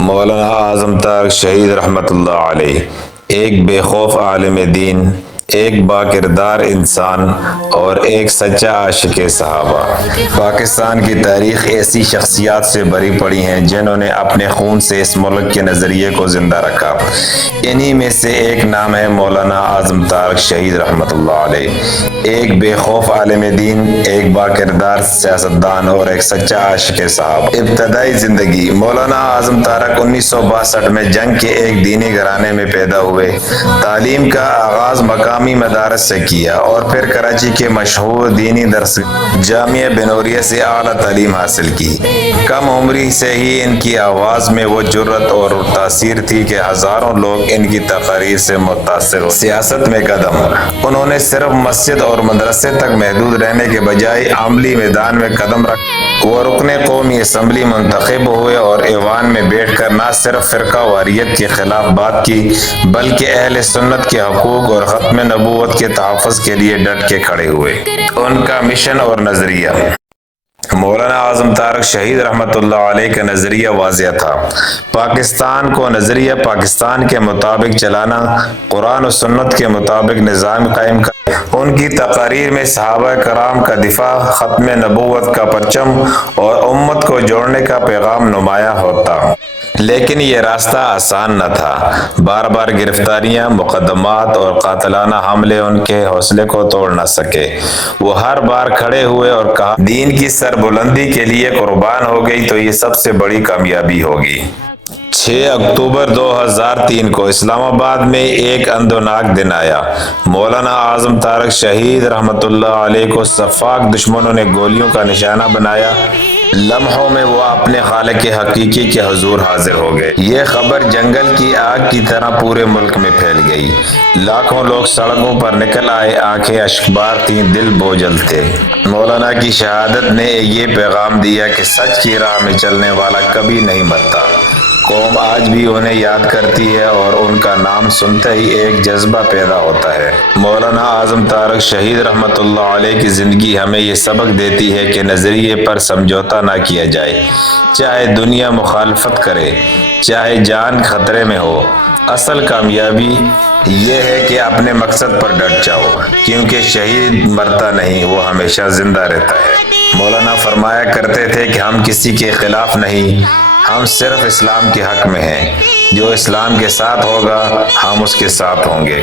مولانا اعظم طارق شہید رحمۃ اللہ علیہ ایک بے خوف عالم دین، ایک با کردار انسان اور ایک سچا عاشق صحابہ۔ پاکستان کی تاریخ ایسی شخصیات سے بھری پڑی ہیں جنہوں نے اپنے خون سے اس ملک کے نظریے کو زندہ رکھا۔ انہی میں سے ایک نام ہے مولانا اعظم طارق شہید رحمۃ اللہ علیہ، ایک بے خوف عالم دین، ایک با کردار سیاستدان اور ایک سچا عاشق صحابہ۔ ابتدائی زندگی: مولانا اعظم طارق 1962 میں جنگ کے ایک دینی گھرانے میں پیدا ہوئے۔ تعلیم کا آغاز مقامی مدارس سے کیا اور پھر کراچی کے مشہور دینی درسگاہ جامعہ بنوریہ سے اعلیٰ تعلیم حاصل کی۔ کم عمری سے ہی ان کی آواز میں وہ جرأت اور تاثیر تھی کہ ہزاروں لوگ ان کی تقاریر سے متاثر ہوئے۔ سیاست میں قدم: انہوں نے صرف مسجد اور مدرسے تک محدود رہنے کے بجائے عملی میدان میں قدم رکھا۔ وہ رکن قومی اسمبلی منتخب ہوئے اور ایوان میں بیٹھ کر نہ صرف فرقہ واریت کے خلاف بات کی بلکہ اہل سنت کے حقوق اور ختم نبوت کے تحفظ کے لیے ڈٹ کے کھڑے ہوئے۔ ان کا مشن اور نظریہ: مولانا اعظم طارق شہید رحمۃ اللہ علیہ کا نظریہ واضح تھا۔ پاکستان کو نظریہ پاکستان کے مطابق چلانا، قرآن و سنت کے مطابق نظام قائم کرنا۔ ان کی تقاریر میں صحابہ کرام کا دفاع، ختم نبوت کا پرچم اور امت کو جوڑنے کا پیغام نمایاں ہوتا۔ لیکن یہ راستہ آسان نہ تھا۔ بار بار گرفتاریاں، مقدمات اور قاتلانہ حملے ان کے حوصلے کو توڑ نہ سکے۔ وہ ہر بار کھڑے ہوئے اور کہا، دین کی سربلندی کے لیے قربان ہو گئی تو یہ سب سے بڑی کامیابی ہوگی۔ 6 اکتوبر 2003 کو اسلام آباد میں ایک اندوناک دن آیا۔ مولانا اعظم طارق شہید رحمۃ اللہ علیہ کو سفاک دشمنوں نے گولیوں کا نشانہ بنایا۔ لمحوں میں وہ اپنے خالق حقیقی کے حضور حاضر ہو گئے۔ یہ خبر جنگل کی آگ کی طرح پورے ملک میں پھیل گئی۔ لاکھوں لوگ سڑکوں پر نکل آئے، آنکھیں اشکبار تھیں، دل بوجھل تھے۔ مولانا کی شہادت نے یہ پیغام دیا کہ سچ کی راہ میں چلنے والا کبھی نہیں مرتا۔ قوم آج بھی انہیں یاد کرتی ہے اور ان کا نام سنتے ہی ایک جذبہ پیدا ہوتا ہے۔ مولانا اعظم طارق شہید رحمۃ اللہ علیہ کی زندگی ہمیں یہ سبق دیتی ہے کہ نظریے پر سمجھوتا نہ کیا جائے، چاہے دنیا مخالفت کرے، چاہے جان خطرے میں ہو۔ اصل کامیابی یہ ہے کہ اپنے مقصد پر ڈٹ جاؤ، کیونکہ شہید مرتا نہیں، وہ ہمیشہ زندہ رہتا ہے۔ مولانا فرمایا کرتے تھے کہ ہم کسی کے خلاف نہیں، ہم صرف اسلام کے حق میں ہیں۔ جو اسلام کے ساتھ ہوگا، ہم اس کے ساتھ ہوں گے۔